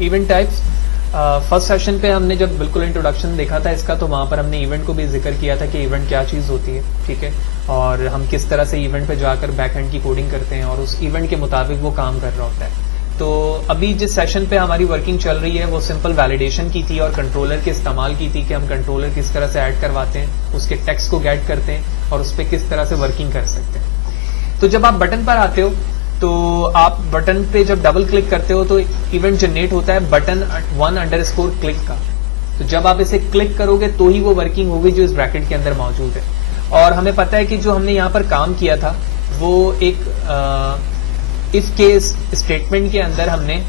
Event types, first session पे हमने जब बिल्कुल इंट्रोडक्शन देखा था इसका, तो वहां पर हमने इवेंट को भी जिक्र किया था कि इवेंट क्या चीज होती है, ठीक है, और हम किस तरह से इवेंट पे जाकर बैकएंड की कोडिंग करते हैं और उस इवेंट के मुताबिक वो काम कर रहा होता है। तो अभी जिस सेशन पे हमारी वर्किंग चल रही है वो सिंपल वैलिडेशन की थी और कंट्रोलर के इस्तेमाल की थी कि हम कंट्रोलर किस तरह से ऐड करवाते हैं, उसके टेक्स्ट को गेट करते हैं और उस पर किस तरह से वर्किंग कर सकते हैं। तो जब आप बटन पर आते हो तो आप बटन पे जब डबल क्लिक करते हो तो इवेंट जनरेट होता है बटन 1_ क्लिक का। तो जब आप इसे क्लिक करोगे तो ही वो वर्किंग होगी जो इस ब्रैकेट के अंदर मौजूद है। और हमें पता है कि जो हमने यहाँ पर काम किया था वो एक इफ केस स्टेटमेंट के अंदर हमने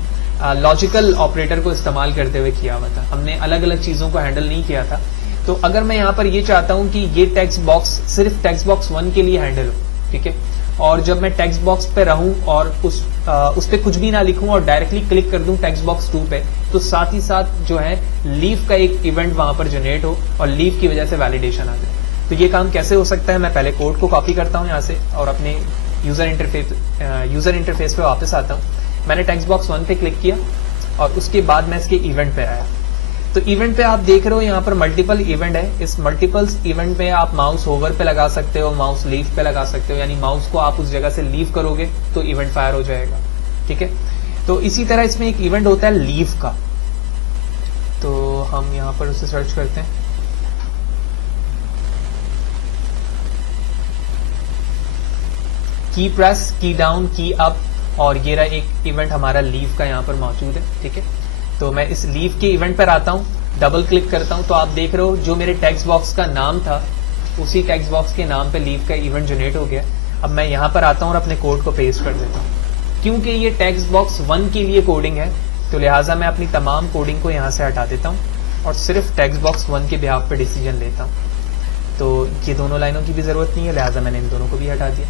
लॉजिकल ऑपरेटर को इस्तेमाल करते हुए किया हुआ था, हमने अलग अलग चीजों को हैंडल नहीं किया था। तो अगर मैं यहाँ पर ये चाहता हूं कि ये टेक्स्ट बॉक्स सिर्फ टेक्स्ट बॉक्स 1 के लिए हैंडल हो, ठीक है, और जब मैं टेक्स्ट बॉक्स पे रहूं और उस पे कुछ भी ना लिखूं और डायरेक्टली क्लिक कर दूं टेक्स्ट बॉक्स 2 पे, तो साथ ही साथ जो है लीव का एक इवेंट वहां पर जनरेट हो और लीव की वजह से वैलिडेशन आ जाए। तो ये काम कैसे हो सकता है, मैं पहले कोड को कॉपी करता हूं यहाँ से और अपने यूजर इंटरफेस पे वापस आता हूं। मैंने टेक्स्ट बॉक्स 1 पे क्लिक किया और उसके बाद मैं इसके इवेंट पे आया। तो इवेंट पे आप देख रहे हो यहाँ पर मल्टीपल इवेंट है। इस मल्टीपल इवेंट में आप माउस होवर पे लगा सकते हो, माउस लीव पे लगा सकते हो, यानी माउस को आप उस जगह से लीव करोगे तो इवेंट फायर हो जाएगा, ठीक है। तो इसी तरह इसमें एक इवेंट होता है लीव का, तो हम यहाँ पर उसे सर्च करते हैं। की प्रेस, की डाउन, की अप, और ये रहा एक इवेंट हमारा लीव का यहाँ पर मौजूद है, ठीक है। तो मैं इस लीव के इवेंट पर आता हूँ, डबल क्लिक करता हूँ, तो आप देख रहे हो जो मेरे टेक्स्ट बॉक्स का नाम था उसी टेक्स्ट बॉक्स के नाम पे लीव का इवेंट जनरेट हो गया। अब मैं यहाँ पर आता हूँ और अपने कोड को पेस्ट कर देता हूँ। क्योंकि ये टेक्स्ट बॉक्स 1 के लिए कोडिंग है तो लिहाजा मैं अपनी तमाम कोडिंग को यहाँ से हटा देता हूँ और सिर्फ टेक्स्ट बॉक्स 1 के बिहाफ पे डिसीजन लेता हूँ। तो ये दोनों लाइनों की भी जरूरत नहीं है, लिहाजा मैंने इन दोनों को भी हटा दिया।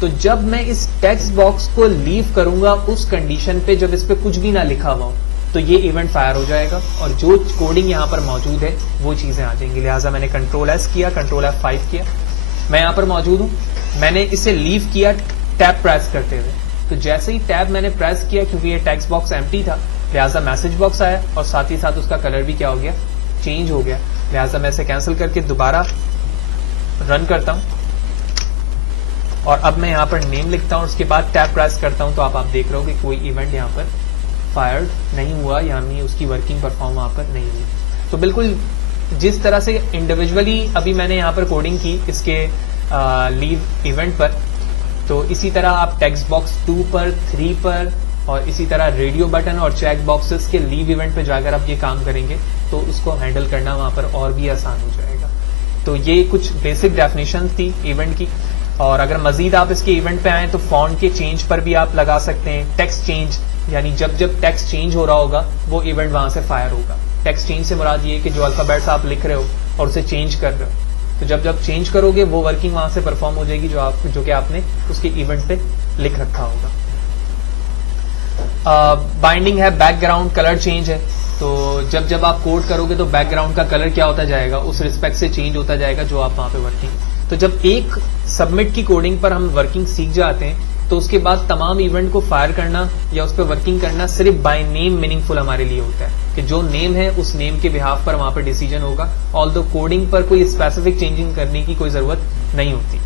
तो जब मैं इस टेक्स्ट बॉक्स को लीव करूंगा उस कंडीशन पे जब इस पे कुछ भी ना लिखा हुआ हो तो ये इवेंट फायर हो जाएगा और जो कोडिंग यहाँ पर मौजूद है वो चीजें आ जाएंगी। लिहाजा मैंने Ctrl+S किया, Ctrl+F5 किया, मैं यहाँ पर मौजूद हूँ, मैंने इसे लीव किया टैब प्रेस करते हुए। तो जैसे ही टैब मैंने प्रेस किया, क्योंकि ये टेक्स्ट बॉक्स एम्प्टी था, लिहाजा मैसेज बॉक्स आया और साथ ही साथ उसका कलर भी क्या हो गया, चेंज हो गया। लिहाजा मैं इसे कैंसिल करके दोबारा रन करता हूँ और अब मैं यहाँ पर नेम लिखता हूँ, उसके बाद टैब प्रेस करता हूँ, तो आप देख रहे हो कि कोई इवेंट यहाँ पर फायर्ड नहीं हुआ, यानी उसकी वर्किंग परफॉर्म वहां पर नहीं हुई। तो बिल्कुल जिस तरह से इंडिविजुअली अभी मैंने यहाँ पर कोडिंग की इसके लीव इवेंट पर, तो इसी तरह आप टेक्स्ट बॉक्स 2 पर, 3 पर और इसी तरह रेडियो बटन और चेक बॉक्सेस के लीव इवेंट पर जाकर आप ये काम करेंगे तो उसको हैंडल करना वहां पर और भी आसान हो जाएगा। तो ये कुछ बेसिक डेफिनेशन थी इवेंट की। और अगर मजीद आप इसके इवेंट पे आए तो फॉन्ट के चेंज पर भी आप लगा सकते हैं। टेक्स्ट चेंज, यानी जब जब टेक्स्ट चेंज हो रहा होगा वो इवेंट वहां से फायर होगा। टेक्स्ट चेंज से मुराद ये कि जो अल्फाबेट्स आप लिख रहे हो और उसे चेंज कर रहे हो, तो जब जब चेंज करोगे वो वर्किंग वहां से परफॉर्म हो जाएगी जो कि आपने उसके इवेंट पे लिख रखा होगा। बाइंडिंग है, बैकग्राउंड कलर चेंज है। तो जब जब आप कोड करोगे तो बैकग्राउंड का कलर क्या होता जाएगा, उस रिस्पेक्ट से चेंज होता जाएगा जो आप वहां पे वर्किंग। तो जब एक सबमिट की कोडिंग पर हम वर्किंग सीख जाते हैं तो उसके बाद तमाम इवेंट को फायर करना या उस पर वर्किंग करना सिर्फ बाय नेम मीनिंगफुल हमारे लिए होता है कि जो नेम है उस नेम के बिहाफ पर वहां पर डिसीजन होगा। ऑल्दो कोडिंग पर कोई स्पेसिफिक चेंजिंग करने की कोई जरूरत नहीं होती।